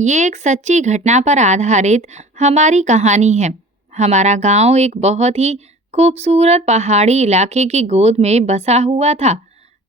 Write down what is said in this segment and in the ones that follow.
ये एक सच्ची घटना पर आधारित हमारी कहानी है। हमारा गांव एक बहुत ही खूबसूरत पहाड़ी इलाके की गोद में बसा हुआ था।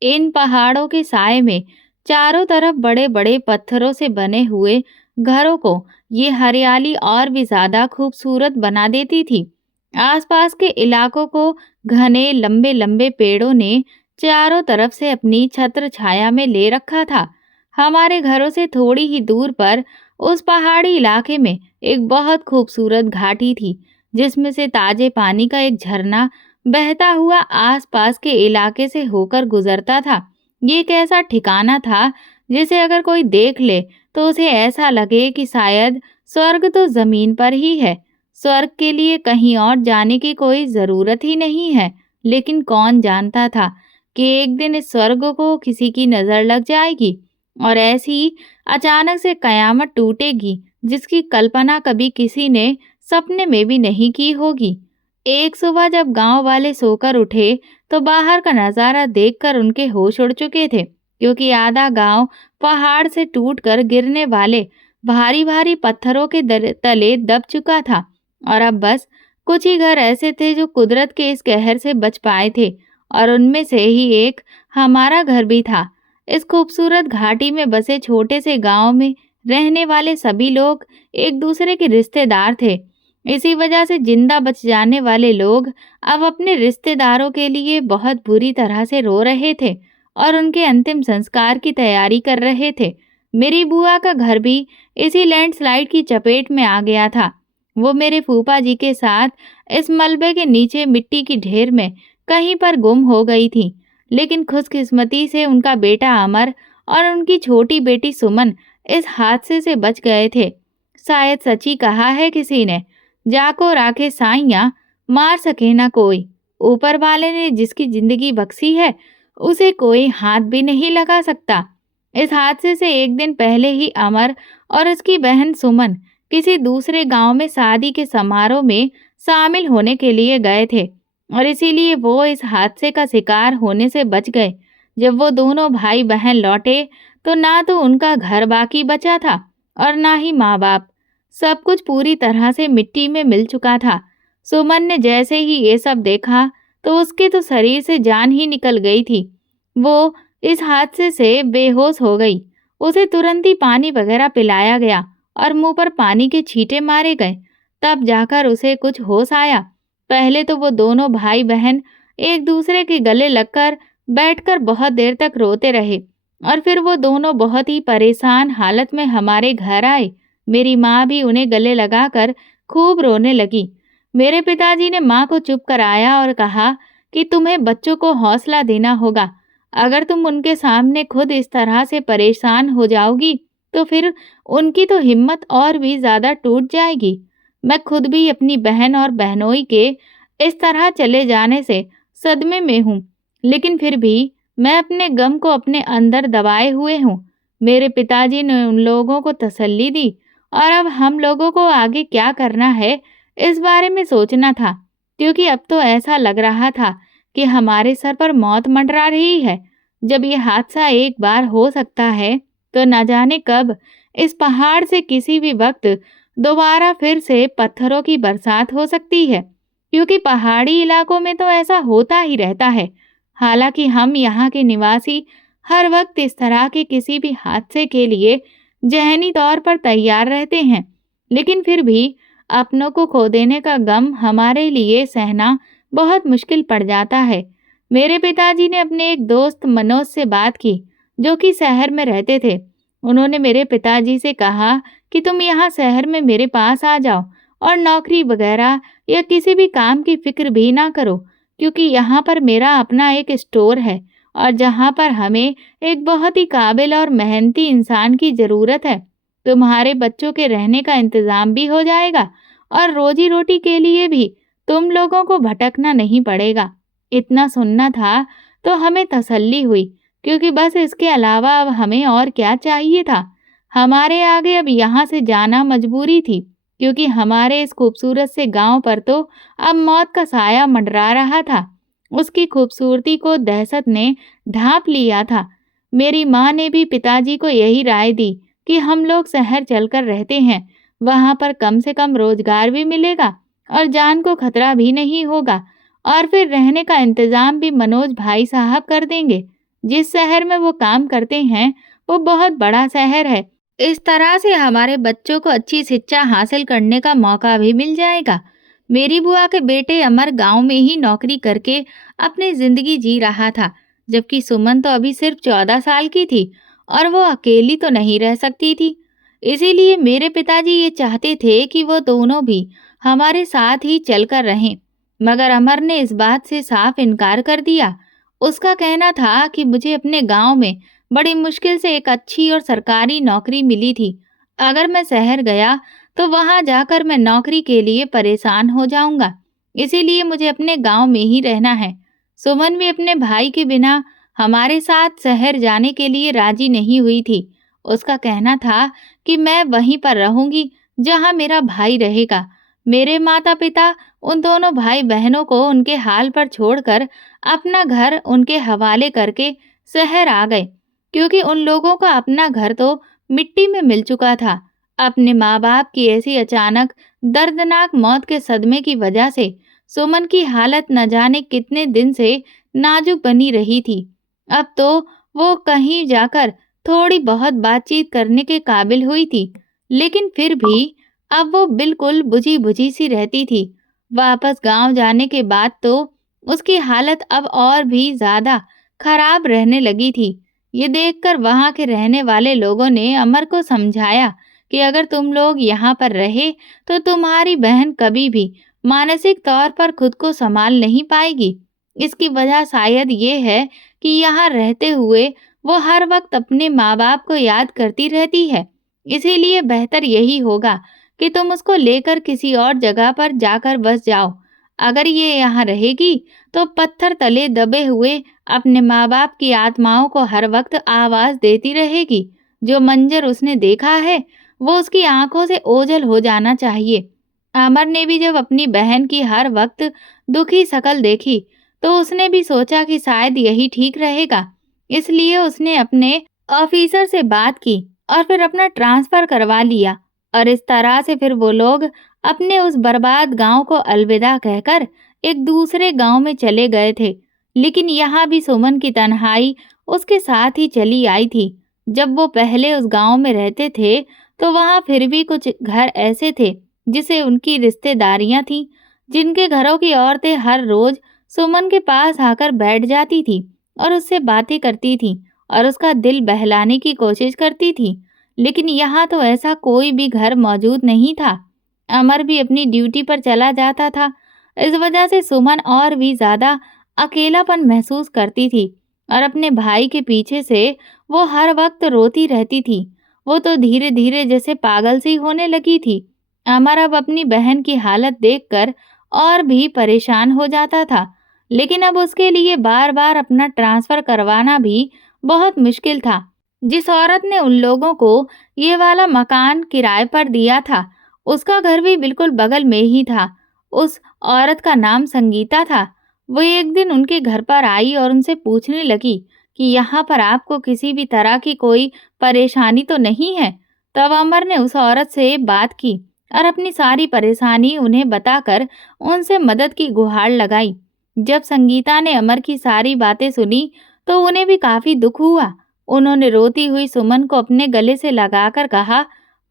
इन पहाड़ों के साए में चारों तरफ बड़े बड़े पत्थरों से बने हुए घरों को ये हरियाली और भी ज्यादा खूबसूरत बना देती थी। आसपास के इलाकों को घने लंबे लंबे पेड़ों ने चारों तरफ से अपनी छत्र छाया में ले रखा था। हमारे घरों से थोड़ी ही दूर पर उस पहाड़ी इलाके में एक बहुत खूबसूरत घाटी थी, जिसमें से ताजे पानी का एक झरना बहता हुआ आसपास के इलाके से होकर गुजरता था। ये एक ऐसा ठिकाना था जिसे अगर कोई देख ले तो उसे ऐसा लगे कि शायद स्वर्ग तो जमीन पर ही है। स्वर्ग के लिए कहीं और जाने की कोई जरूरत ही नहीं है। लेकिन कौन जानता था कि एक दिन इस स्वर्ग को किसी की नजर लग जाएगी और ऐसी अचानक से कयामत टूटेगी जिसकी कल्पना कभी किसी ने सपने में भी नहीं की होगी। एक सुबह जब गांव वाले सोकर उठे तो बाहर का नजारा देखकर उनके होश उड़ चुके थे, क्योंकि आधा गांव पहाड़ से टूटकर गिरने वाले भारी भारी पत्थरों के तले दब चुका था। और अब बस कुछ ही घर ऐसे थे जो कुदरत के इस कहर से बच पाए थे, और उनमें से ही एक हमारा घर भी था। इस खूबसूरत घाटी में बसे छोटे से गांव में रहने वाले सभी लोग एक दूसरे के रिश्तेदार थे। इसी वजह से जिंदा बच जाने वाले लोग अब अपने रिश्तेदारों के लिए बहुत बुरी तरह से रो रहे थे और उनके अंतिम संस्कार की तैयारी कर रहे थे। मेरी बुआ का घर भी इसी लैंडस्लाइड की चपेट में आ गया था। वो मेरे फूफा जी के साथ इस मलबे के नीचे मिट्टी की ढेर में कहीं पर गुम हो गई थी। लेकिन खुशकिस्मती से उनका बेटा अमर और उनकी छोटी बेटी सुमन इस हादसे से बच गए थे। शायद सच ही कहा है किसी ने, जाको राखे साइयां, मार सके ना कोई। ऊपर वाले ने जिसकी जिंदगी बख्शी है उसे कोई हाथ भी नहीं लगा सकता। इस हादसे से एक दिन पहले ही अमर और उसकी बहन सुमन किसी दूसरे गांव में शादी के समारोह में शामिल होने के लिए गए थे, और इसीलिए वो इस हादसे का शिकार होने से बच गए। जब वो दोनों भाई बहन लौटे तो ना तो उनका घर बाकी बचा था और ना ही माँ बाप। सब कुछ पूरी तरह से मिट्टी में मिल चुका था। सुमन ने जैसे ही ये सब देखा तो उसके तो शरीर से जान ही निकल गई थी। वो इस हादसे से बेहोश हो गई। उसे तुरंत ही पानी वगैरह पिलाया गया और मुंह पर पानी के छींटे मारे गए। तब जाकर उसे कुछ होश आया। पहले तो वो दोनों भाई बहन एक दूसरे के गले लगकर बैठकर बहुत देर तक रोते रहे, और फिर वो दोनों बहुत ही परेशान हालत में हमारे घर आए। मेरी माँ भी उन्हें गले लगाकर खूब रोने लगी। मेरे पिताजी ने माँ को चुप कराया और कहा कि तुम्हें बच्चों को हौसला देना होगा। अगर तुम उनके सामने खुद इस तरह से परेशान हो जाओगी तो फिर उनकी तो हिम्मत और भी ज्यादा टूट जाएगी। मैं खुद भी अपनी बहन और बहनोई के इस तरह चले जाने से सदमे में हूँ, लेकिन फिर भी मैं अपने गम को अपने अंदर दबाए हुए हूँ। मेरे पिताजी ने उन लोगों को तसल्ली दी और अब हम लोगों को आगे क्या करना है इस बारे में सोचना था, क्योंकि अब तो ऐसा लग रहा था कि हमारे सर पर मौत मंडरा रही है। जब ये हादसा एक बार हो सकता है तो न जाने कब इस पहाड़ से किसी भी वक्त दोबारा फिर से पत्थरों की बरसात हो सकती है, क्योंकि पहाड़ी इलाकों में तो ऐसा होता ही रहता है। हालांकि हम यहाँ के निवासी हर वक्त इस तरह के किसी भी हादसे के लिए ज़हनी तौर पर तैयार रहते हैं, लेकिन फिर भी अपनों को खो देने का गम हमारे लिए सहना बहुत मुश्किल पड़ जाता है। मेरे पिताजी ने अपने एक दोस्त मनोज से बात की, जो कि शहर में रहते थे। उन्होंने मेरे पिताजी से कहा कि तुम यहाँ शहर में मेरे पास आ जाओ और नौकरी वगैरह या किसी भी काम की फिक्र भी ना करो, क्योंकि यहाँ पर मेरा अपना एक स्टोर है और जहाँ पर हमें एक बहुत ही काबिल और मेहनती इंसान की ज़रूरत है। तुम्हारे बच्चों के रहने का इंतज़ाम भी हो जाएगा और रोजी रोटी के लिए भी तुम लोगों को भटकना नहीं पड़ेगा। इतना सुनना था तो हमें तसल्ली हुई, क्योंकि बस इसके अलावा अब हमें और क्या चाहिए था। हमारे आगे अब यहाँ से जाना मजबूरी थी, क्योंकि हमारे इस खूबसूरत से गांव पर तो अब मौत का साया मंडरा रहा था। उसकी खूबसूरती को दहशत ने ढांप लिया था। मेरी माँ ने भी पिताजी को यही राय दी कि हम लोग शहर चलकर रहते हैं, वहाँ पर कम से कम रोजगार भी मिलेगा और जान को खतरा भी नहीं होगा, और फिर रहने का इंतजाम भी मनोज भाई साहब कर देंगे। जिस शहर में वो काम करते हैं, वो बहुत बड़ा शहर है। इस तरह से हमारे बच्चों को अच्छी शिक्षा हासिल करने का मौका भी मिल जाएगा। मेरी बुआ के बेटे अमर गांव में ही नौकरी करके अपनी जिंदगी जी रहा था, जबकि सुमन तो अभी सिर्फ 14 साल की थी और वो अकेली तो नहीं रह सकती थी। इसीलिए मेरे पिताजी ये चाहते थे कि वो दोनों भी हमारे साथ ही चलकर रहें, मगर अमर ने इस बात से साफ इनकार कर दिया। उसका कहना था कि मुझे अपने गांव में बड़ी मुश्किल से एक अच्छी और सरकारी नौकरी मिली थी। अगर मैं शहर गया तो वहां जाकर मैं नौकरी के लिए परेशान हो जाऊंगा। इसीलिए मुझे अपने गांव में ही रहना है। सुमन भी अपने भाई के बिना हमारे साथ शहर जाने के लिए राजी नहीं हुई थी। उसका कहना था कि मैं वहीं पर रहूंगी जहां मेरा भाई रहेगा। मेरे माता पिता उन दोनों भाई बहनों को उनके हाल पर छोड़कर अपना घर उनके हवाले करके शहर आ गए, क्योंकि उन लोगों का अपना घर तो मिट्टी में मिल चुका था। अपने माँ बाप की ऐसी अचानक दर्दनाक मौत के सदमे की वजह से सुमन की हालत न जाने कितने दिन से नाजुक बनी रही थी। अब तो वो कहीं जाकर थोड़ी बहुत बातचीत करने के काबिल हुई थी, लेकिन फिर भी अब वो बिल्कुल बुझी बुझी सी रहती थी। वापस गांव जाने के बाद तो उसकी हालत अब और भी ज्यादा खराब रहने लगी थी। ये देखकर वहां के रहने वाले लोगों ने अमर को समझाया कि अगर तुम लोग यहाँ पर रहे तो तुम्हारी बहन कभी भी मानसिक तौर पर खुद को संभाल नहीं पाएगी। इसकी वजह शायद ये है कि यहाँ रहते हुए वो हर वक्त अपने माँ बाप को याद करती रहती है। इसीलिए बेहतर यही होगा कि तुम उसको लेकर किसी और जगह पर जाकर बस जाओ। अगर ये यहाँ रहेगी तो पत्थर तले दबे हुए अपने माँ बाप की आत्माओं को हर वक्त आवाज देती रहेगी। जो मंजर उसने देखा है वो उसकी आंखों से ओझल हो जाना चाहिए। अमर ने भी जब अपनी बहन की हर वक्त दुखी शक्ल देखी तो उसने भी सोचा कि शायद यही ठीक रहेगा। इसलिए उसने अपने ऑफिसर से बात की और फिर अपना ट्रांसफर करवा लिया, और इस तरह से फिर वो लोग अपने उस बर्बाद गांव को अलविदा कहकर एक दूसरे गांव में चले गए थे। लेकिन यहाँ भी सुमन की तन्हाई उसके साथ ही चली आई थी। जब वो पहले उस गांव में रहते थे तो वहाँ फिर भी कुछ घर ऐसे थे जिसे उनकी रिश्तेदारियां थीं, जिनके घरों की औरतें हर रोज सुमन के पास आकर बैठ जाती थी और उससे बातें करती थी और उसका दिल बहलाने की कोशिश करती थी। लेकिन यहाँ तो ऐसा कोई भी घर मौजूद नहीं था। अमर भी अपनी ड्यूटी पर चला जाता था। इस वजह से सुमन और भी ज्यादा अकेलापन महसूस करती थी और अपने भाई के पीछे से वो हर वक्त रोती रहती थी। वो तो धीरे धीरे जैसे पागल सी होने लगी थी। अमर अब अपनी बहन की हालत देखकर और भी परेशान हो जाता था, लेकिन अब उसके लिए बार बार अपना ट्रांसफर करवाना भी बहुत मुश्किल था। जिस औरत ने उन लोगों को ये वाला मकान किराए पर दिया था, उसका घर भी बिल्कुल बगल में ही था। उस औरत का नाम संगीता था। वो एक दिन उनके घर पर आई और उनसे पूछने लगी कि यहाँ पर आपको किसी भी तरह की कोई परेशानी तो नहीं है। तब अमर ने उस औरत से बात की और अपनी सारी परेशानी उन्हें बताकर उनसे मदद की गुहार लगाई। जब संगीता ने अमर की सारी बातें सुनी तो उन्हें भी काफी दुख हुआ। उन्होंने रोती हुई सुमन को अपने गले से लगाकर कहा,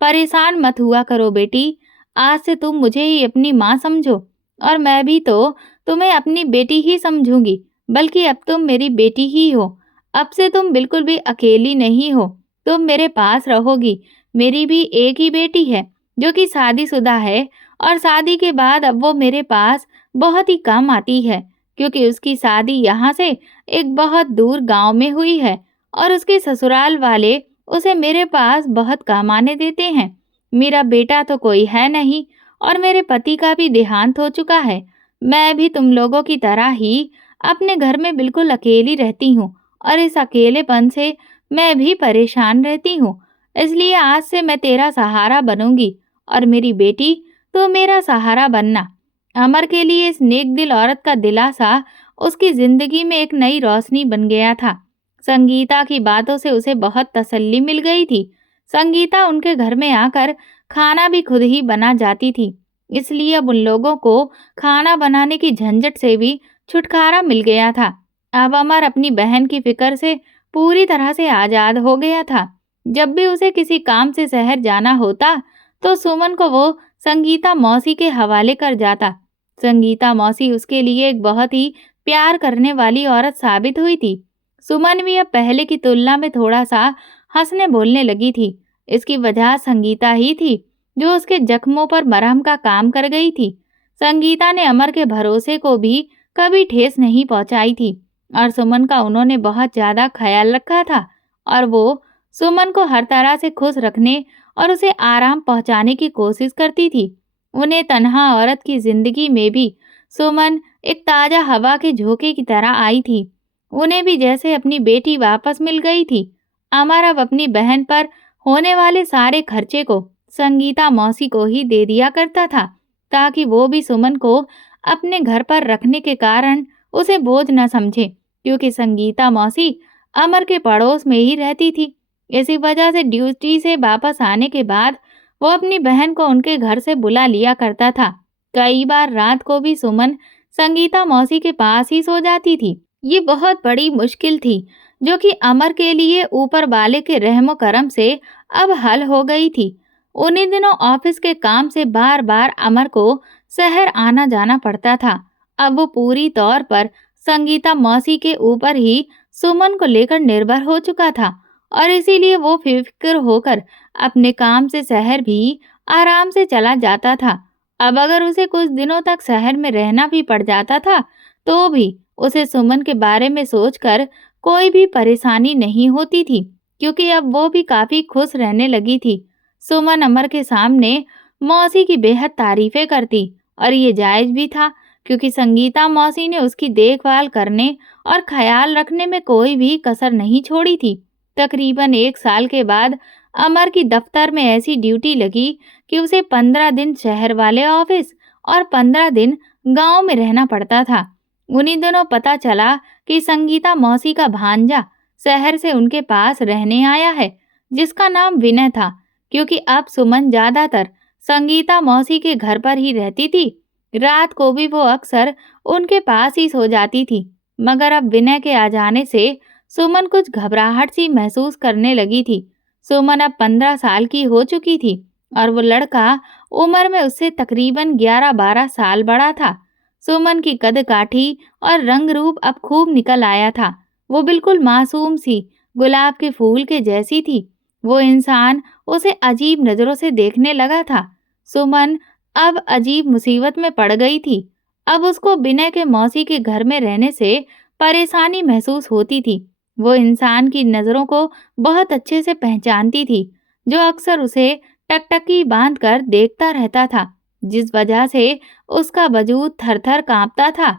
परेशान मत हुआ करो बेटी, आज से तुम मुझे ही अपनी माँ समझो और मैं भी तो तुम्हें अपनी बेटी ही समझूंगी, बल्कि अब तुम मेरी बेटी ही हो। अब से तुम बिल्कुल भी अकेली नहीं हो, तुम मेरे पास रहोगी। मेरी भी एक ही बेटी है जो कि शादीशुदा है और शादी के बाद अब वो मेरे पास बहुत ही कम आती है, क्योंकि उसकी शादी यहाँ से एक बहुत दूर गांव में हुई है और उसके ससुराल वाले उसे मेरे पास बहुत कम आने देते हैं। मेरा बेटा तो कोई है नहीं और मेरे पति का भी देहांत हो चुका है। मैं भी तुम लोगों की तरह ही अपने घर में बिल्कुल अकेली रहती हूँ और इस अकेलेपन से मैं भी परेशान रहती हूँ। इसलिए आज से मैं तेरा सहारा बनूंगी और मेरी बेटी तो मेरा सहारा बनना। अमर के लिए इस नेक दिल औरत का दिलासा उसकी जिंदगी में एक नई रोशनी बन गया था। संगीता की बातों से उसे बहुत तसल्ली मिल गई थी। संगीता उनके घर में आकर खाना भी खुद ही बना जाती थी। इसलिए अब उन लोगों को खाना बनाने की झंझट से भी छुटकारा मिल गया था। अब अमर अपनी बहन की फिक्र से पूरी तरह से आजाद हो गया था। जब भी उसे किसी काम से शहर जाना होता तो सुमन को वो संगीता मौसी के हवाले कर जाता। संगीता मौसी उसके लिए एक बहुत ही प्यार करने वाली औरत साबित हुई थी। सुमन भी अब पहले की तुलना में थोड़ा सा हंसने बोलने लगी थी। इसकी वजह संगीता ही थी, जो उसके जख्मों पर मरहम का काम कर गई थी। संगीता ने अमर के भरोसे को भी कभी ठेस नहीं पहुंचाई थी और सुमन का उन्होंने बहुत ज्यादा ख्याल रखा था और वो सुमन को हर तरह से खुश रखने और उसे आराम पहुंचाने की कोशिश करती थी। उन्हें तन्हा औरत की जिंदगी में भी सुमन एक ताजा हवा के झोंके की तरह आई थी। उन्हें भी जैसे अपनी बेटी वापस मिल गई थी। अमर अब अपनी बहन पर होने वाले सारे खर्चे को संगीता मौसी को ही दे दिया करता था, ताकि वो भी सुमन को अपने घर पर रखने के कारण उसे बोझ न समझे, क्योंकि संगीता मौसी अमर के पड़ोस में ही रहती थी। इसी वजह से ड्यूटी से वापस आने के बाद वो अपनी बहन को उनके घर से बुला लिया करता था। कई बार रात को भी सुमन संगीता मौसी के पास ही सो जाती थी। ये बहुत बड़ी मुश्किल थी, जो कि अमर के लिए ऊपर वाले के रहमो करम से अब हल हो गई थी। उन्हीं दिनों ऑफिस के काम से बार बार अमर को शहर आना जाना पड़ता था। अब वो पूरी तौर पर संगीता मौसी के ऊपर ही सुमन को लेकर निर्भर हो चुका था और इसीलिए वो फिक्र होकर अपने काम से शहर भी आराम से चला जाता था। अब अगर उसे कुछ दिनों तक शहर में रहना भी पड़ जाता था तो भी उसे सुमन के बारे में सोचकर कोई भी परेशानी नहीं होती थी, क्योंकि अब वो भी काफी खुश रहने लगी थी। सुमन अमर के सामने मौसी की बेहद तारीफें करती और ये जायज भी था, क्योंकि संगीता मौसी ने उसकी देखभाल करने और ख्याल रखने में कोई भी कसर नहीं छोड़ी थी। तकरीबन 1 साल के बाद अमर की दफ्तर में ऐसी ड्यूटी लगी कि उसे 15 दिन शहर वाले ऑफिस और 15 दिन गांव में रहना पड़ता था। उन्हीं दिनों पता चला कि संगीता मौसी का भांजा शहर से उनके पास रहने आया है, जिसका नाम विनय था, क्योंकि अब सुमन ज्यादातर संगीता मौसी के घर पर ही रहती थी। रात को भी वो अक्सर उनके पास ही सो जाती थी। मगर अब विनय के आ जाने से सुमन कुछ घबराहट सी महसूस करने लगी थी। सुमन अब 15 साल की हो चुकी थी और वो लड़का उम्र में उससे तकरीबन 11-12 साल बड़ा था। सुमन की कद-काठी और रंग रूप अब खूब निकल आया था। वो बिल्कुल मासूम सी गुलाब के फूल के जैसी थी। वो इंसान उसे अजीब नजरों से देखने लगा था। सुमन अब अजीब मुसीबत में पड़ गई थी। अब उसको विनय के मौसी के घर में रहने से परेशानी महसूस होती थी। वो इंसान की नजरों को बहुत अच्छे से पहचानती थी, जो अक्सर उसे टकटकी बांधकर देखता रहता था, जिस वजह से उसका वजूद थर-थर कांपता था।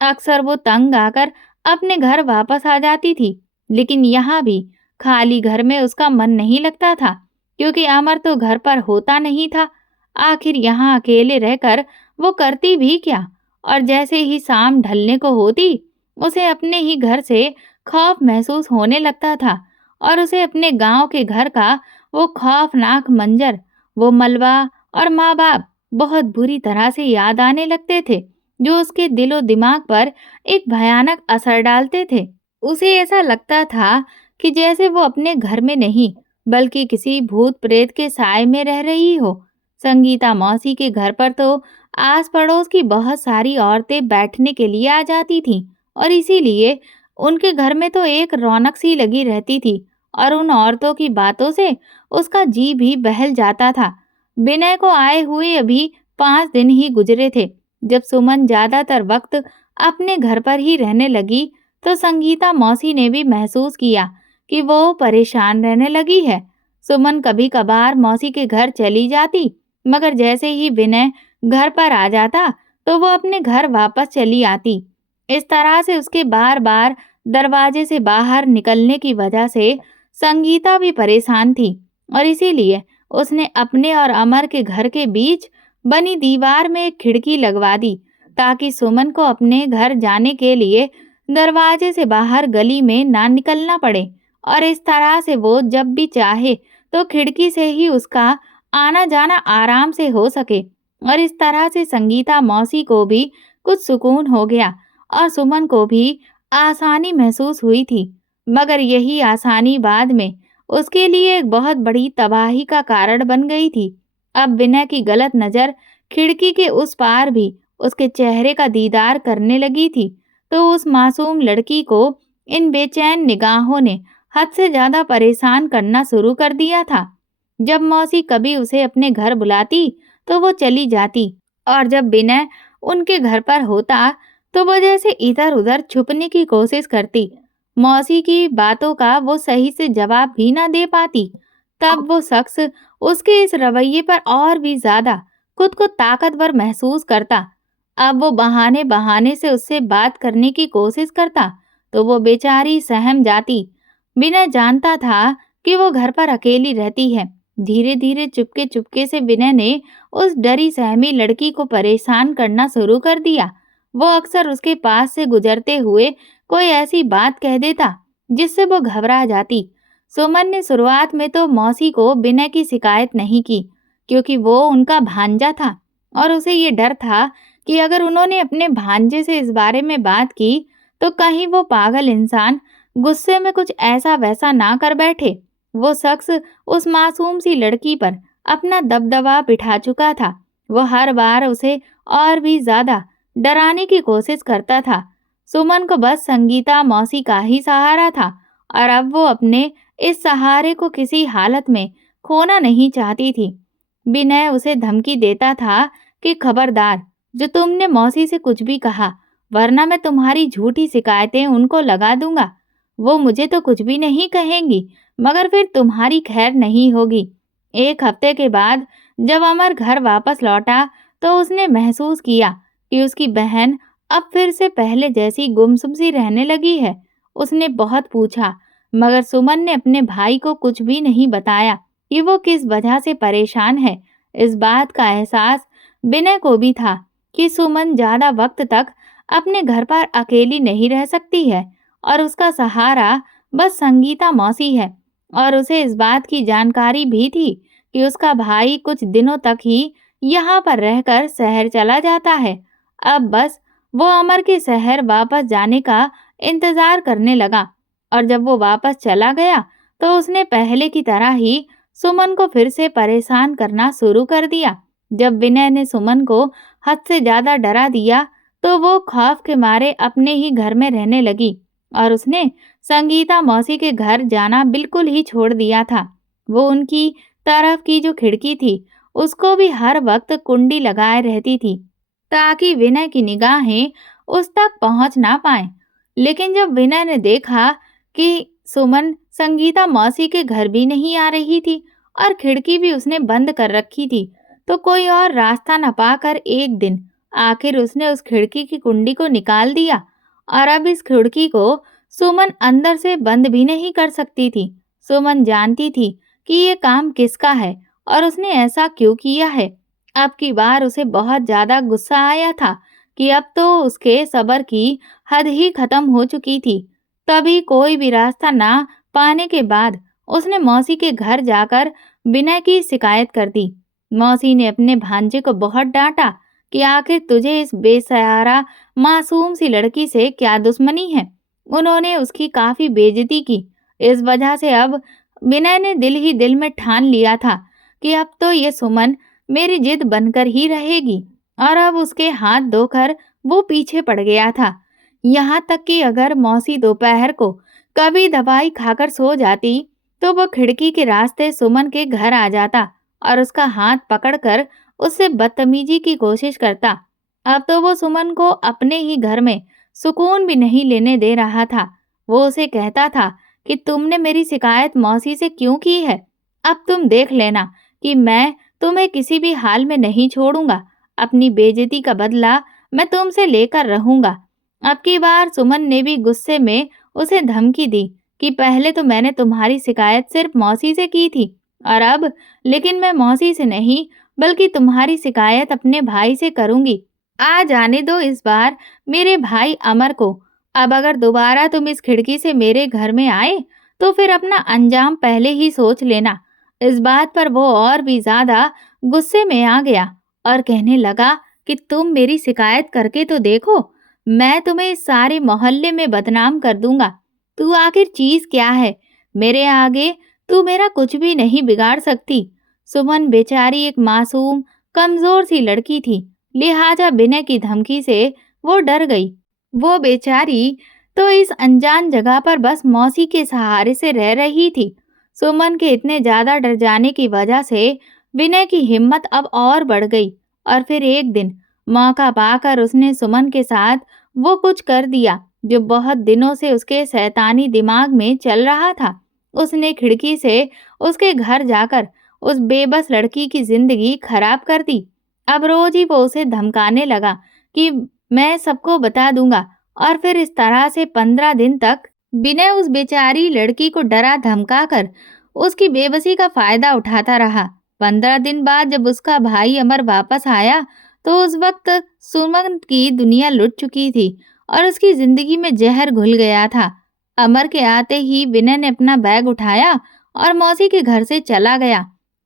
अक्सर वो तंग आकर अपने घर वापस आ जाती थी, लेकिन यहाँ भी खाली घर में उसका मन नहीं लगता था, क्योंकि अमर तो घर पर होता नहीं था। आखिर यहाँ अकेले रहकर वो करती भी क्या? और जैसे ही शाम ढलने को होती, उसे अपने ही घर से खौफ महसूस होने लगता था और उसे अपने गांव के घर का वो खौफनाक मंजर, वो मलबा और माँ बाप बहुत बुरी तरह से याद आने लगते थे, जो उसके दिलो दिमाग पर एक भयानक असर डालते थे। उसे ऐसा लगता था कि जैसे वो अपने घर में नहीं, बल्कि किसी भूत प्रेत के साए में रह रही हो। संगीता मौसी के घर पर तो आस पड़ोस की बहुत सारी औरतें बैठने के लिए आ जाती थीं और इसीलिए उनके घर में तो एक रौनक सी लगी रहती थी और उन औरतों की बातों से उसका जी भी बहल जाता था। विनय को आए हुए अभी 5 दिन ही गुजरे थे। जब सुमन ज्यादातर वक्त अपने घर पर ही रहने लगी तो संगीता मौसी ने भी महसूस किया कि वो परेशान रहने लगी है। सुमन कभी कभार मौसी के घर चली जाती, मगर जैसे ही विनय घर पर आ जाता तो वो अपने घर वापस चली आती। इस तरह से उसके बार बार दरवाजे से बाहर निकलने की वजह से संगीता भी परेशान थी और इसीलिए उसने अपने और अमर के घर के बीच बनी दीवार में एक खिड़की लगवा दी, ताकि सुमन को अपने घर जाने के लिए दरवाजे से बाहर गली में ना निकलना पड़े और इस तरह से वो जब भी चाहे तो खिड़की से ही उसका आना जाना आराम से हो सके। और इस तरह से संगीता मौसी को भी कुछ सुकून हो गया और सुमन को भी आसानी महसूस हुई थी। मगर यही आसानी बाद में उसके लिए एक बहुत बड़ी तबाही का कारण बन गई थी। अब विनय की गलत नज़र खिड़की के उस पार भी उसके चेहरे का दीदार करने लगी थी, तो उस मासूम लड़की को इन बेचैन निगाहों ने हद से ज़्यादा परेशान करना शुरू कर दिया था। जब मौसी कभी उसे अपने घर बुलाती, तो वो चली जाती, और जब विनय उनके घर पर होता, तो वो जैसे इधर-उधर छुपने की कोशिश करती। मौसी की बातों का वो सही से जवाब भी ना दे पाती। तब वो शख्स उसके इस रवैये पर और भी ज़्यादा खुद को ताकतवर महसूस करता। अब वो बहाने-बहाने से उससे बात करने की कोशिश करता, तो वो बेचारी सहम जाती। विनय जानता था कि वो घर पर अकेली रहती है। धीरे-धीरे, चुपके-चुपके से विनय ने उस डरी सहमी लड़की को परेशान करना शुरू कर दिया। वो अक्सर उसके पास से गुजरते हुए कोई ऐसी बात कह देता जिससे वो घबरा जाती। सुमन ने शुरुआत में तो मौसी को विनय की शिकायत नहीं की, क्योंकि वो उनका भांजा था और उसे ये डर था कि अगर उन्होंने अपने भांजे से इस बारे में बात की, तो कहीं वो पागल इंसान गुस्से में कुछ ऐसा वैसा ना कर बैठे। वो शख्स उस मासूम सी लड़की पर अपना दबदबा बिठा चुका था। वो हर बार उसे और भी ज्यादा डराने की कोशिश करता था। सुमन को बस संगीता मौसी का ही सहारा था, और अब वो अपने इस सहारे को किसी हालत में खोना नहीं चाहती थी। विनय उसे धमकी देता था कि खबरदार, जो तुमने मौसी से कुछ भी कहा, वरना मैं तुम्हारी झूठी शिकायतें उनको लगा दूंगा। वो मुझे तो कुछ भी नहीं कहेंगी, मगर फिर तुम्हारी खैर नहीं होगी। एक हफ्ते के बाद जब अमर घर वापस लौटा, तो उसने महसूस किया कि उसकी बहन अब फिर से पहले जैसी गुमसुम सी रहने लगी है। उसने बहुत पूछा, मगर सुमन ने अपने भाई को कुछ भी नहीं बताया कि वो किस वजह से परेशान है। इस बात का एहसास विनय को भी था कि सुमन ज्यादा वक्त तक अपने घर पर अकेली नहीं रह सकती है, और उसका सहारा बस संगीता मौसी है। और उसे इस बात की जानकारी भी थी कि उसका भाई कुछ दिनों तक ही यहाँ पर रहकर शहर चला जाता है। अब बस वो अमर के शहर वापस जाने का इंतजार करने लगा, और जब वो वापस चला गया, तो उसने पहले की तरह ही सुमन को फिर से परेशान करना शुरू कर दिया। जब विनय ने सुमन को हद से ज्यादा डरा दिया, तो वो खौफ के मारे अपने ही घर में रहने लगी, और उसने संगीता मौसी के घर जाना बिल्कुल ही छोड़ दिया था। वो उनकी तरफ की जो खिड़की थी, उसको भी हर वक्त कुंडी लगाए रहती थी, ताकि विनय की निगाहें उस तक पहुंच ना पाए। लेकिन जब विनय ने देखा कि सुमन संगीता मौसी के घर भी नहीं आ रही थी, और खिड़की भी उसने बंद कर रखी थी, तो कोई और रास्ता न पाकर एक दिन आखिर उसने उस खिड़की की कुंडी को निकाल दिया। और अब इस खिड़की को सुमन अंदर से बंद भी नहीं कर सकती थी। सुमन जानती थी कि ये काम किसका है और उसने ऐसा क्यों किया है। अब की बार उसे बहुत ज्यादा गुस्सा आया था कि अब तो उसके सब्र की हद ही खत्म हो चुकी थी। तभी कोई भी रास्ता ना पाने के बाद उसने मौसी के घर जाकर विनय की शिकायत कर दी। मौसी ने अपने भांजे को बहुत डांटा कि आखिर तुझे इस बेसहारा मासूम सी लड़की से क्या दुश्मनी है। उन्होंने उसकी काफी बेइज्जती की। इस वजह से अब विनय ने दिल ही दिल में ठान लिया था कि अब तो ये सुमन मेरी जिद बनकर ही रहेगी, और अब उसके हाथ धोकर वो पीछे पड़ गया था। यहाँ तक कि अगर मौसी दोपहर को कभी दवाई खाकर सो जाती, तो वो खिड़की के रास्ते सुमन के घर आ जाता और उसका हाथ पकड़कर उससे बदतमीजी की कोशिश करता। अब तो वो सुमन को अपने ही घर में सुकून भी नहीं लेने दे रहा था। वो उसे कहता था कि तुमने मेरी शिकायत मौसी से क्यों की है? अब तुम देख लेना कि मैं तुम्हें किसी भी हाल में नहीं छोड़ूंगा। अपनी बेइज्जती का बदला मैं तुमसे लेकर रहूंगा। अब की बार सुमन ने भी गुस्से में उसे धमकी दी कि पहले तो मैंने तुम्हारी शिकायत सिर्फ मौसी से की थी, और अब लेकिन मैं मौसी से नहीं बल्कि तुम्हारी शिकायत अपने भाई से करूंगी। आ जाने दो इस बार मेरे भाई अमर को। अब अगर दोबारा तुम इस खिड़की से मेरे घर में आए, तो फिर अपना अंजाम पहले ही सोच लेना। इस बात पर वो और भी ज़्यादा गुस्से में आ गया और कहने लगा कि तुम मेरी शिकायत करके तो देखो, मैं तुम्हें इस सारे मोहल्ले में बदनाम कर दूंगा। तू आखिर चीज़ क्या है? मेरे आगे तू मेरा कुछ भी नहीं बिगाड़ सकती। सुमन बेचारी एक मासूम, कमज़ोर सी लड़की थी, लिहाजा विनय की धमकी से वो डर गई। वो बेचारी तो इस अनजान जगह पर बस मौसी के सहारे से रह रही थी। सुमन के इतने ज्यादा डर जाने की वजह से विनय की हिम्मत अब और बढ़ गई और फिर एक दिन मौका पाकर उसने सुमन के साथ वो कुछ कर दिया जो बहुत दिनों से उसके शैतानी दिमाग में चल रहा था। उसने खिड़की से उसके घर जाकर उस बेबस लड़की की जिंदगी खराब कर दी। अब रोज ही वो उसे धमकाने लगा कि मैं सबको बता दूंगा और फिर इस तरह से 15 दिन तक विनय उस बेचारी लड़की को डरा धमका कर उसकी बेबसी का फायदा उठाता रहा। 15 दिन बाद जब उसका भाई अमर वापस आया तो उस वक्त सुमन की दुनिया लुट चुकी थी और उसकी जिंदगी में जहर घुल गया था। अमर के आते ही विनय ने अपना बैग उठाया और मौसी के घर से चला गया।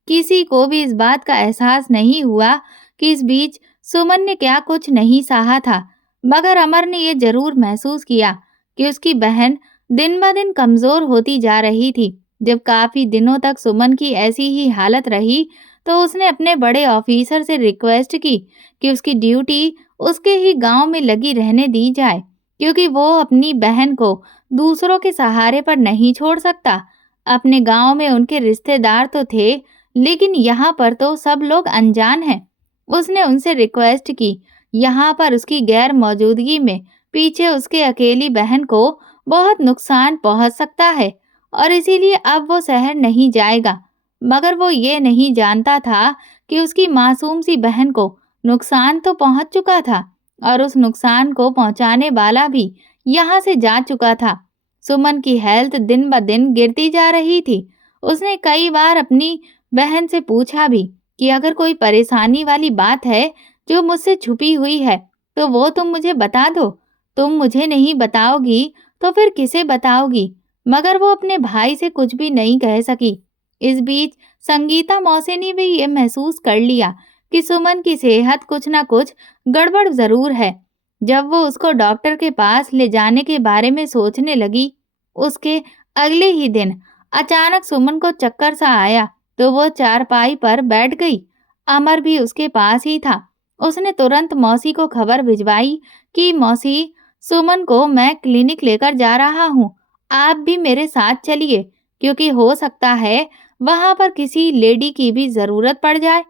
किसी को भी इस बात का एहसास नहीं हुआ कि इस बीच सुमन ने क्या कुछ नहीं सहा था, मगर अमर ने ये जरूर महसूस किया कि उसकी बहन दिन ब दिन कमजोर होती जा रही थी। जब काफी दिनों तक सुमन की ऐसी ही हालत रही तो उसने अपने बड़े ऑफिसर से रिक्वेस्ट की कि उसकी ड्यूटी उसके ही गांव में लगी रहने दी जाए, क्योंकि वो अपनी बहन को दूसरों के सहारे पर नहीं छोड़ सकता। अपने गांव में उनके रिश्तेदार तो थे, लेकिन यहाँ पर तो सब लोग अनजान हैं। उसने उनसे रिक्वेस्ट की, यहाँ पर उसकी गैर मौजूदगी में पीछे उसके अकेली बहन को बहुत नुकसान पहुंच सकता है और इसीलिए अब वो शहर नहीं जाएगा। मगर वो ये नहीं जानता था कि उसकी मासूम सी बहन को नुकसान तो पहुंच चुका था और उस नुकसान को पहुंचाने वाला भी यहाँ से जा चुका था। सुमन की हेल्थ दिन ब दिन गिरती जा रही थी। उसने कई बार अपनी बहन से पूछा भी कि अगर कोई परेशानी वाली बात है जो मुझसे छुपी हुई है तो वो तुम मुझे बता दो। तुम मुझे नहीं बताओगी तो फिर किसे बताओगी? मगर वो अपने भाई से कुछ भी नहीं कह सकी। इस बीच संगीता मौसी ने भी ये महसूस कर लिया कि सुमन की सेहत कुछ ना कुछ गड़बड़ जरूर है। जब वो उसको डॉक्टर के पास ले जाने के बारे में सोचने लगी, उसके अगले ही दिन अचानक सुमन को चक्कर सा आया तो वो चारपाई पर बैठ गई। अमर भी उसके पास ही था। उसने तुरंत मौसी को खबर भिजवाई कि मौसी, सुमन को मैं क्लिनिक लेकर जा रहा हूँ, आप भी मेरे साथ चलिए, क्योंकि हो सकता है वहां पर किसी लेडी की भी जरूरत पड़ जाए।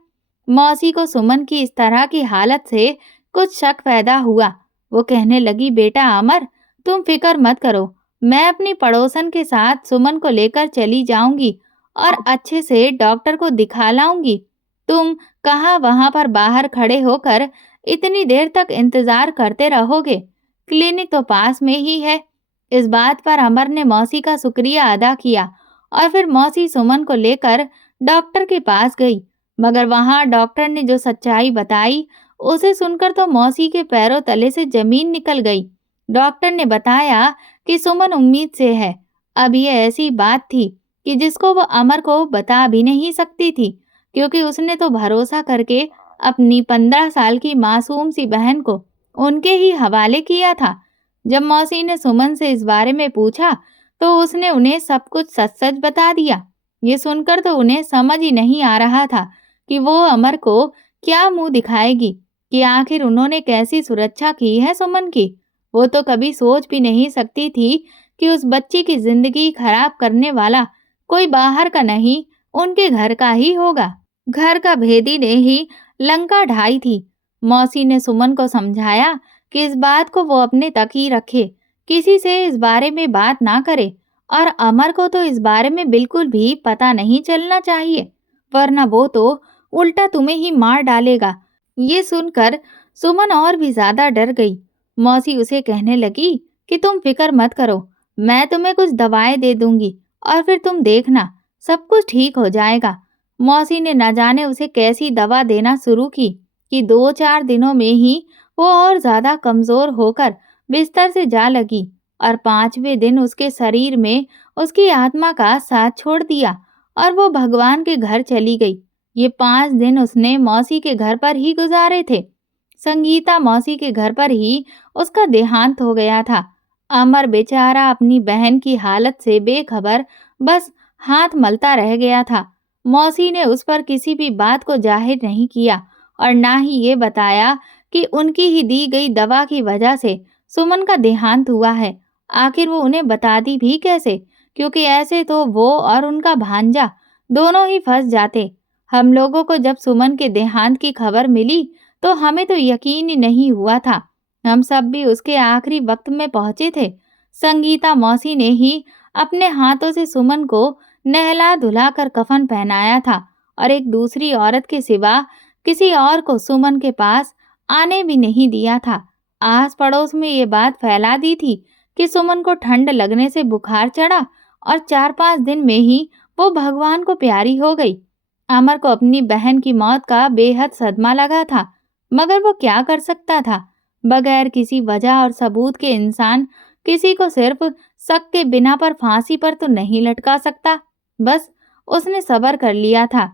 मौसी को सुमन की इस तरह की हालत से कुछ शक पैदा हुआ। वो कहने लगी, बेटा अमर, तुम फिक्र मत करो, मैं अपनी पड़ोसन के साथ सुमन को लेकर चली जाऊंगी और अच्छे से डॉक्टर को दिखा लाऊंगी। तुम कहाँ वहां पर बाहर खड़े होकर इतनी देर तक इंतजार करते रहोगे? क्लिनिक तो पास में ही है। इस बात पर अमर ने मौसी का शुक्रिया अदा किया और फिर मौसी सुमन को लेकर डॉक्टर के पास गई। मगर वहां डॉक्टर ने जो सच्चाई बताई उसे सुनकर तो मौसी के पैरों तले से जमीन निकल गई। डॉक्टर ने बताया कि सुमन उम्मीद से है। अब ये ऐसी बात थी कि जिसको वो अमर को बता भी नहीं सकती थी, क्योंकि उसने तो भरोसा करके अपनी 15 साल की मासूम सी बहन को उनके ही हवाले किया था। जब मौसी ने सुमन से इस बारे में पूछा तो उसने उन्हें सब कुछ सच सच बता दिया। ये सुनकर तो उन्हें समझ ही नहीं आ रहा था कि वो अमर को क्या मुंह दिखाएगी, कि आखिर उन्होंने कैसी सुरक्षा की है सुमन की। वो तो कभी सोच भी नहीं सकती थी कि उस बच्ची की जिंदगी खराब करने वाला कोई बाहर का नहीं, उनके घर का ही होगा। घर का भेदी ने ही लंका ढाई थी। मौसी ने सुमन को समझाया कि इस बात को वो अपने तक ही रखे, किसी से इस बारे में बात ना करे और अमर को तो इस बारे में बिल्कुल भी पता नहीं चलना चाहिए, वरना वो तो उल्टा तुम्हें ही मार डालेगा। ये सुनकर सुमन और भी ज्यादा डर गई। मौसी उसे कहने लगी कि तुम फिक्र मत करो, मैं तुम्हें कुछ दवाएं दे दूंगी और फिर तुम देखना सब कुछ ठीक हो जाएगा। मौसी ने न जाने उसे कैसी दवा देना शुरू की कि 2-4 दिनों में ही वो और ज्यादा कमजोर होकर बिस्तर से जा लगी और 5वें दिन उसके शरीर में उसकी आत्मा का साथ छोड़ दिया और वो भगवान के घर चली गई। ये 5 दिन उसने मौसी के घर पर ही गुजारे थे। संगीता मौसी के घर पर ही उसका देहांत हो गया था। अमर बेचारा अपनी बहन की हालत से बेखबर बस हाथ मलता रह गया था। मौसी ने उस पर किसी भी बात को जाहिर नहीं किया और ना ही ये बताया कि उनकी ही दी गई दवा की वजह से सुमन का देहांत हुआ है। आखिर वो उन्हें बताती भी कैसे, क्योंकि ऐसे तो वो और उनका भांजा दोनों ही फंस जाते। हम लोगों को जब सुमन के देहांत की खबर मिली तो हमें तो यकीन ही नहीं हुआ था। हम सब भी उसके आखिरी वक्त में पहुंचे थे। संगीता मौसी ने ही अपने हाथों से सुमन को नहला धुलाकर कफन पहनाया था और एक दूसरी औरत के सिवा किसी और को सुमन के पास आने भी नहीं दिया था। आस पड़ोस में ये बात फैला दी थी कि सुमन को ठंड लगने से बुखार चढ़ा और 4-5 दिन में ही वो भगवान को प्यारी हो गई। अमर को अपनी बहन की मौत का बेहद सदमा लगा था, मगर वो क्या कर सकता था। बगैर किसी वजह और सबूत के इंसान किसी को सिर्फ शक के बिना पर फांसी पर तो नहीं लटका सकता। बस उसने सब्र कर लिया था।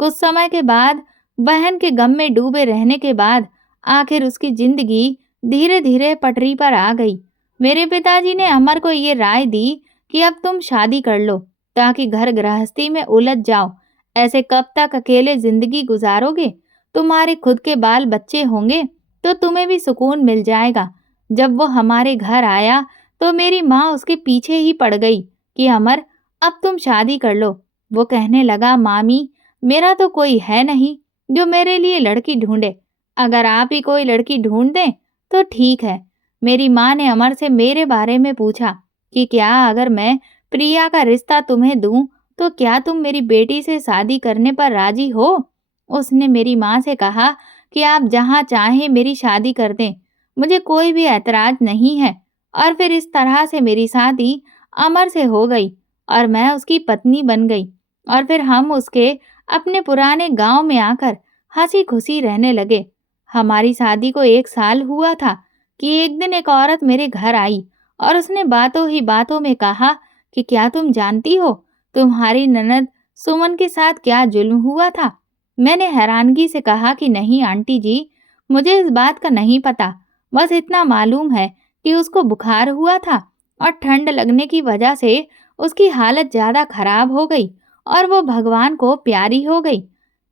कुछ समय के बाद, बहन के गम में डूबे रहने के बाद, आखिर उसकी जिंदगी धीरे धीरे पटरी पर आ गई। मेरे पिताजी ने अमर को ये राय दी कि अब तुम शादी कर लो ताकि घर गृहस्थी में उलझ जाओ। ऐसे कब तक अकेले जिंदगी गुजारोगे? तुम्हारे खुद के बाल बच्चे होंगे तो तुम्हें भी सुकून मिल जाएगा। जब वो हमारे घर आया तो मेरी माँ उसके पीछे ही पड़ गई कि अमर, अब तुम शादी कर लो। वो कहने लगा, मामी, मेरा तो कोई है नहीं जो मेरे लिए लड़की ढूंढे। अगर आप ही कोई लड़की ढूंढ दें तो ठीक है। मेरी माँ ने अमर से मेरे बारे में पूछा कि क्या अगर मैं प्रिया का रिश्ता तुम्हें दूं तो क्या तुम मेरी बेटी से शादी करने पर राजी हो? उसने मेरी माँ से कहा कि आप जहाँ चाहें मेरी शादी कर दें, मुझे कोई भी ऐतराज नहीं है। और फिर इस तरह से मेरी शादी अमर से हो गई और मैं उसकी पत्नी बन गई। और फिर हम उसके अपने पुराने गांव में आकर हंसी खुशी रहने लगे। हमारी शादी को 1 साल हुआ था कि एक दिन एक औरत मेरे घर आई और उसने बातों ही बातों में कहा कि क्या तुम जानती हो तुम्हारी ननद सुमन के साथ क्या जुल्म हुआ था? मैंने हैरानगी से कहा कि नहीं आंटी जी, मुझे इस बात का नहीं पता। बस इतना मालूम है कि उसको बुखार हुआ था और ठंड लगने की वजह से उसकी हालत ज्यादा खराब हो गई और वो भगवान को प्यारी हो गई।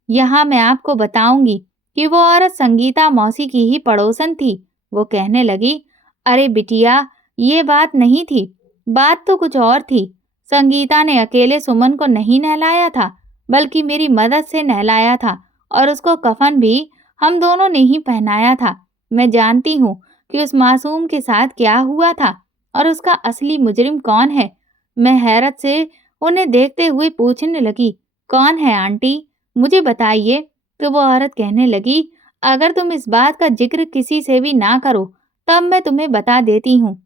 यहाँ मैं आपको बताऊंगी कि वो औरत संगीता मौसी की ही पड़ोसन थी। वो कहने लगी, अरे बिटिया, ये बात नहीं थी, बात तो कुछ और थी। संगीता ने अकेले सुमन को नहीं नहलाया था, बल्कि मेरी मदद से नहलाया था और उसको कफन भी हम दोनों ने ही पहनाया था। मैं जानती हूँ कि उस मासूम के साथ क्या हुआ था और उसका असली मुजरिम कौन है। मैं हैरत से उन्हें देखते हुए पूछने लगी, कौन है आंटी, मुझे बताइए। तो वो औरत कहने लगी, अगर तुम इस बात का जिक्र किसी से भी ना करो तब मैं तुम्हें बता देती हूँ।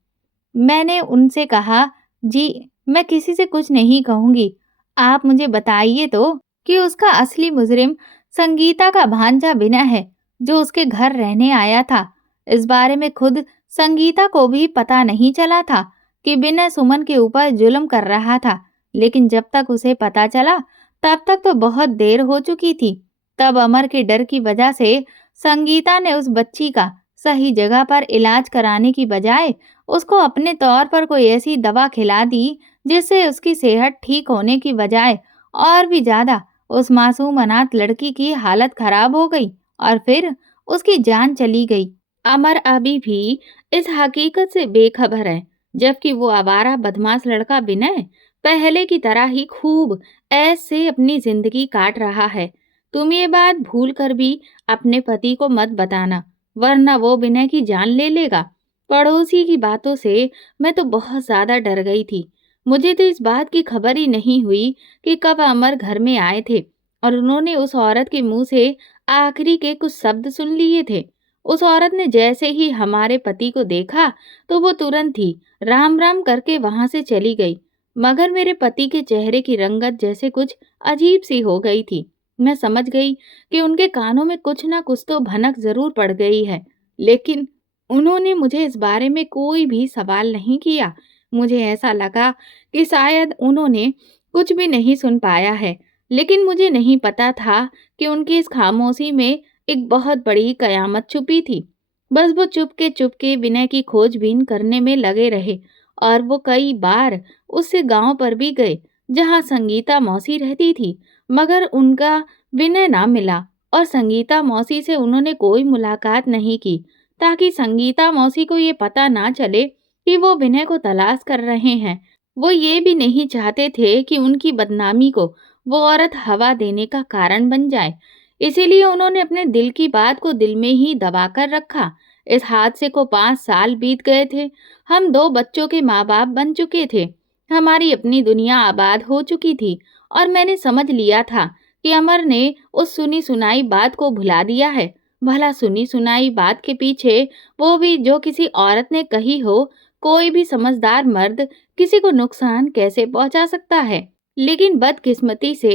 मैंने उनसे कहा, जी, मैं किसी से कुछ नहीं कहूंगी। आप मुझे बताइए तो कि उसका असली मुजरिम संगीता का भांजा विनय है, जो उसके घर रहने आया था। इस बारे में खुद संगीता को भी पता नहीं चला था कि विनय सुमन के ऊपर जुल्म कर रहा था, लेकिन जब तक उसे पता चला तब तक तो बहुत देर हो चुकी थी। तब अमर के डर की वजह से संगीता ने उस बच्ची का सही जगह पर इलाज कराने की बजाय उसको अपने तौर पर कोई ऐसी दवा खिला दी जिससे उसकी सेहत ठीक होने की बजाय और भी ज्यादा उस मासूम अनाथ लड़की की हालत खराब हो गई और फिर उसकी जान चली गई। अमर अभी भी इस हकीकत से बेखबर है, जबकि वो आवारा बदमाश लड़का विनय पहले की तरह ही खूब ऐश से अपनी जिंदगी काट रहा है। तुम ये बात भूल कर भी अपने पति को मत बताना, वरना वो विनय की जान ले लेगा। पड़ोसी की बातों से मैं तो बहुत ज्यादा डर गई थी। मुझे तो इस बात की खबर ही नहीं हुई कि कब अमर घर में आए थे और उन्होंने उस औरत के मुंह से आखिरी के कुछ शब्द सुन लिए थे। उस औरत ने जैसे ही हमारे पति को देखा तो वो तुरंत ही राम राम करके वहां से चली गई, मगर मेरे पति के चेहरे की रंगत जैसे कुछ अजीब सी हो गई थी। मैं समझ गई कि उनके कानों में कुछ ना कुछ तो भनक जरूर पड़ गई है, लेकिन उन्होंने मुझे इस बारे में कोई भी सवाल नहीं किया। मुझे ऐसा लगा कि शायद उन्होंने कुछ भी नहीं सुन पाया है। लेकिन मुझे नहीं पता था कि उनकी इस खामोशी में एक बहुत बड़ी कयामत छुपी थी। बस वो चुपके-चुपके विनय की खोजबीन करने में लगे रहे और वो कई बार उससे गाँव पर भी गए, जहाँ संगीता मौसी रहती थी, मगर उनका विनय ना मिला और संगीता मौसी से उन्होंने कोई मुलाकात नहीं की, ताकि संगीता मौसी को ये पता ना चले कि वो विनय को तलाश कर रहे हैं। वो ये भी नहीं चाहते थे कि उनकी बदनामी को वो औरत हवा देने का कारण बन जाए। इसीलिए उन्होंने अपने दिल की बात को दिल में ही दबा कर रखा। इस हादसे को 5 साल बीत गए थे। हम 2 बच्चों के माँ-बाप बन चुके थे। हमारी अपनी दुनिया आबाद हो चुकी थी और मैंने समझ लिया था कि अमर ने उस सुनी-सुनाई बात को भुला दिया है। भला सुनी-सुनाई बात के पीछे वो भी जो किसी औरत ने कही हो, कोई भी समझदार मर्द किसी को नुकसान कैसे पहुंचा सकता है। लेकिन बदकिस्मती से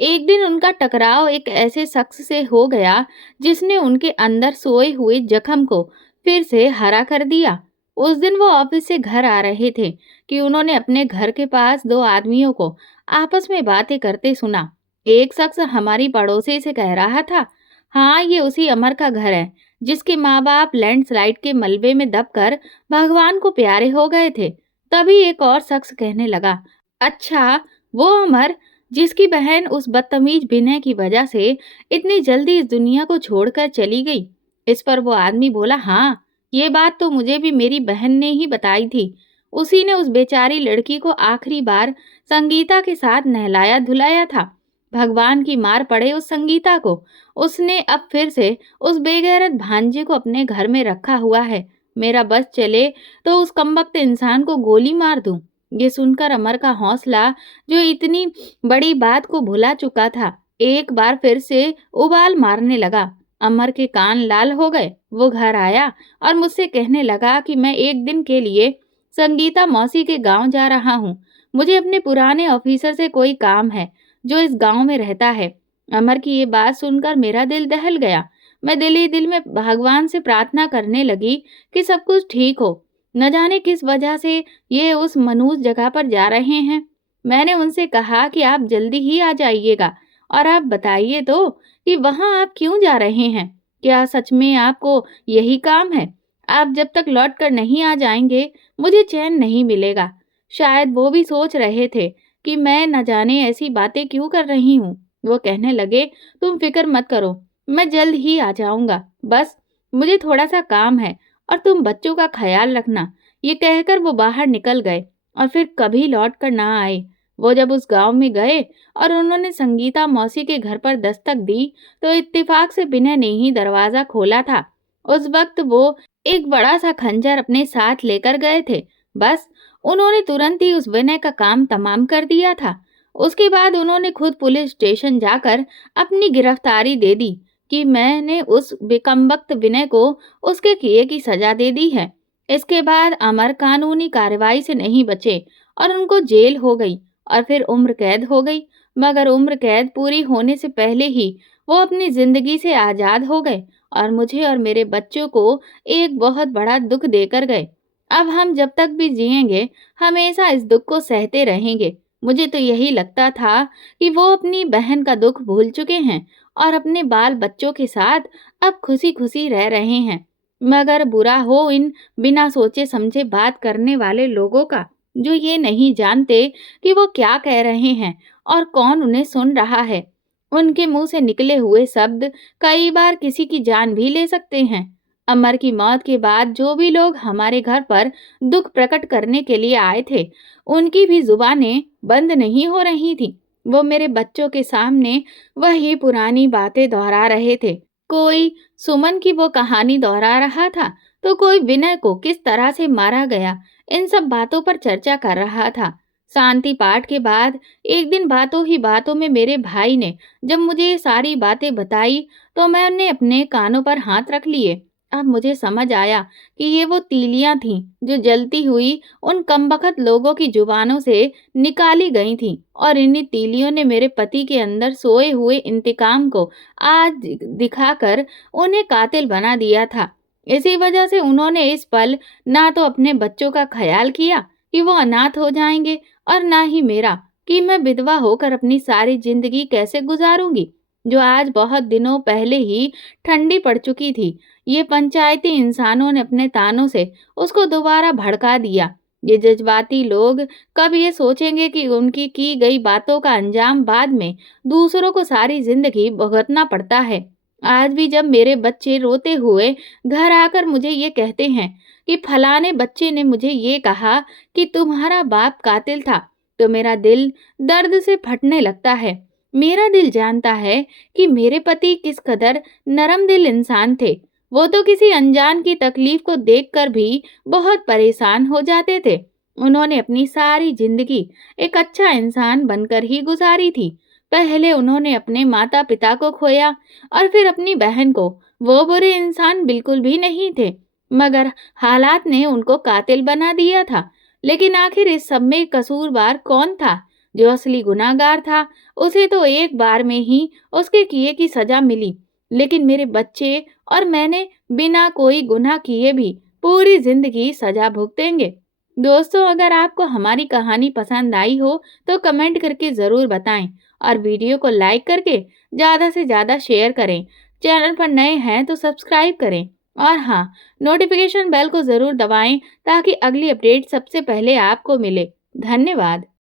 एक दिन उनका टकराव एक ऐसे शख्स से हो गया जिसने उनके अंदर सोए हुए जख्म को फिर से हरा कर दिया। उस दिन वो ऑफिस से घर आ रहे थे कि उन्होंने अपने घर के पास 2 आदमियों को आपस में बातें करते सुना। एक शख्स हमारी पड़ोसी से कह रहा था, हाँ ये उसी अमर का घर है जिसके माँ बाप लैंडस्लाइड के मलबे में दबकर भगवान को प्यारे हो गए थे। तभी एक और शख्स कहने लगा, अच्छा वो अमर जिसकी बहन उस बदतमीज विनय की वजह से इतनी जल्दी इस दुनिया को छोड़कर चली गई। इस पर वो आदमी बोला, हाँ ये बात तो मुझे भी मेरी बहन ने ही बताई थी। उसी ने उस बेचारी लड़की को आखिरी बार संगीता के साथ नहलाया धुलाया था। भगवान की मार पड़े उस संगीता को। उसने अब फिर से उस बेगैरत भांजे को अपने घर में रखा हुआ है। मेरा बस चले तो उस कमबख्त इंसान को गोली मार दूं। ये सुनकर अमर का हौसला, जो इतनी बड़ी बात को भुला चुका था, एक बार फिर से उबाल मारने लगा। अमर के कान लाल हो गए। वो घर आया और मुझसे कहने लगा कि मैं एक दिन के लिए संगीता मौसी के गांव जा रहा हूँ। मुझे अपने पुराने ऑफिसर से कोई काम है जो इस गांव में रहता है। अमर की ये बात सुनकर मेरा दिल दहल गया। मैं दिल ही दिल में भगवान से प्रार्थना करने लगी कि सब कुछ ठीक हो। न जाने किस वजह से ये उस मनहूस जगह पर जा रहे हैं। मैंने उनसे कहा कि आप जल्दी ही आ जाइएगा और आप बताइए तो कि वहाँ आप क्यों जा रहे हैं? क्या सच में आपको यही काम है? आप जब तक लौट कर नहीं आ जाएंगे, मुझे चैन नहीं मिलेगा। शायद वो भी सोच रहे थे कि मैं न जाने ऐसी बातें क्यों कर रही हूँ। वो कहने लगे, तुम फिक्र मत करो, मैं जल्द ही आ जाऊंगा। बस मुझे थोड़ा सा काम है और तुम बच्चों का ख्याल रखना। ये कहकर वो बाहर निकल गए और फिर कभी लौट कर ना आए। वो जब उस गांव में गए और उन्होंने संगीता मौसी के घर पर दस्तक दी, तो इत्तेफाक से विनय ने ही दरवाजा खोला था। उस वक्त वो एक बड़ा सा खंजर अपने साथ लेकर गए थे। बस उन्होंने तुरंत ही उस विनय का काम तमाम कर दिया था। उसके बाद उन्होंने खुद पुलिस स्टेशन जाकर अपनी गिरफ्तारी दे दी कि मैंने उस बेकमबख्त विनय को उसके किए की सजा दे दी है। इसके बाद अमर कानूनी कार्रवाई से नहीं बचे और उनको जेल हो गई और फिर उम्र कैद हो गई। मगर उम्र कैद पूरी होने से पहले ही वो अपनी जिंदगी से आजाद हो गए और मुझे और मेरे बच्चों को एक बहुत बड़ा दुख देकर गए। अब हम जब तक भी जिएंगे, हमेशा इस दुख को सहते रहेंगे। मुझे तो यही लगता था कि वो अपनी बहन का दुख भूल चुके हैं और अपने बाल बच्चों के साथ अब खुशी खुशी रह रहे हैं। मगर बुरा हो इन बिना सोचे समझे बात करने वाले लोगों का, जो ये नहीं जानते कि वो क्या कह रहे हैं और कौन उन्हें सुन रहा है। उनके मुंह से निकले हुए शब्द कई बार किसी की जान भी ले सकते हैं। अमर की मौत के बाद जो भी लोग हमारे घर पर दुख प्रकट करने के लिए आए थे, उनकी भी जुबानें बंद नहीं हो रही थी। वो मेरे बच्चों के सामने वही पुरानी बातें दोहरा रहे थे। कोई सुमन की वो कहानी दोहरा रहा था, तो कोई विनय को किस तरह से मारा गया, इन सब बातों पर चर्चा कर रहा था। शांति पाठ के बाद एक दिन बातों ही बातों में मेरे भाई ने जब मुझे ये सारी बातें बताई, तो मैंने अपने कानों पर हाथ रख लिए। अब मुझे समझ आया कि ये वो तीलियां थीं जो जलती हुई उन कमबख्त लोगों की जुबानों से निकाली गई थीं और इन्हीं तीलियों ने मेरे पति के अंदर सोए हुए इंतकाम को आज दिखाकर उन्हें कातिल बना दिया था। इसी वजह से उन्होंने इस पल ना तो अपने बच्चों का ख्याल किया कि वो अनाथ हो जाएंगे और ना ही मेरा। कि मैं विधवा होकर अपनी सारी जिंदगी कैसे गुजारूंगी, जो आज बहुत दिनों पहले ही ठंडी पड़ चुकी थी। ये पंचायती इंसानों ने अपने तानों से उसको दोबारा भड़का दिया। ये जज्बाती लोग कब ये सोचेंगे कि उनकी की गई बातों का अंजाम बाद में दूसरों को सारी जिंदगी भुगतना पड़ता है। आज भी जब मेरे बच्चे रोते हुए घर आकर मुझे ये कहते हैं कि फलाने बच्चे ने मुझे ये कहा कि तुम्हारा बाप कातिल था, तो मेरा दिल दर्द से फटने लगता है। मेरा दिल जानता है कि मेरे पति किस कदर नरम दिल इंसान थे। वो तो किसी अनजान की तकलीफ को देखकर भी बहुत परेशान हो जाते थे। उन्होंने अपनी सारी जिंदगी एक अच्छा इंसान बनकर ही गुजारी थी। पहले उन्होंने अपने माता पिता को खोया और फिर अपनी बहन को। वो बुरे इंसान बिल्कुल भी नहीं थे, मगर हालात ने उनको कातिल बना दिया था। लेकिन आखिर इस सब में कसूरवार कौन था? जो असली गुनाहगार था, उसे तो एक बार में ही उसके किए की सजा मिली, लेकिन मेरे बच्चे और मैंने बिना कोई गुनाह किए भी पूरी जिंदगी सजा भुगतेंगे। दोस्तों, अगर आपको हमारी कहानी पसंद आई हो तो कमेंट करके ज़रूर बताएं और वीडियो को लाइक करके ज़्यादा से ज़्यादा शेयर करें। चैनल पर नए हैं तो सब्सक्राइब करें और हाँ, नोटिफिकेशन बेल को ज़रूर दबाएं ताकि अगली अपडेट सबसे पहले आपको मिले। धन्यवाद।